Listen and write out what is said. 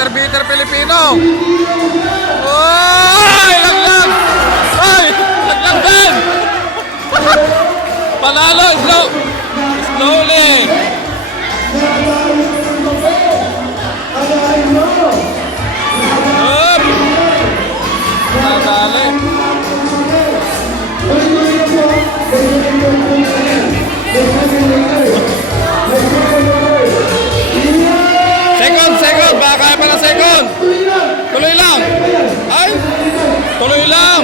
Water beater Pilipino. Ay, laglag! Ay, laglag din! Panalo, slowly. Up! Nadali. Second, baka kaya pa ng second. Tuloy lang. Ay, tuloy lang.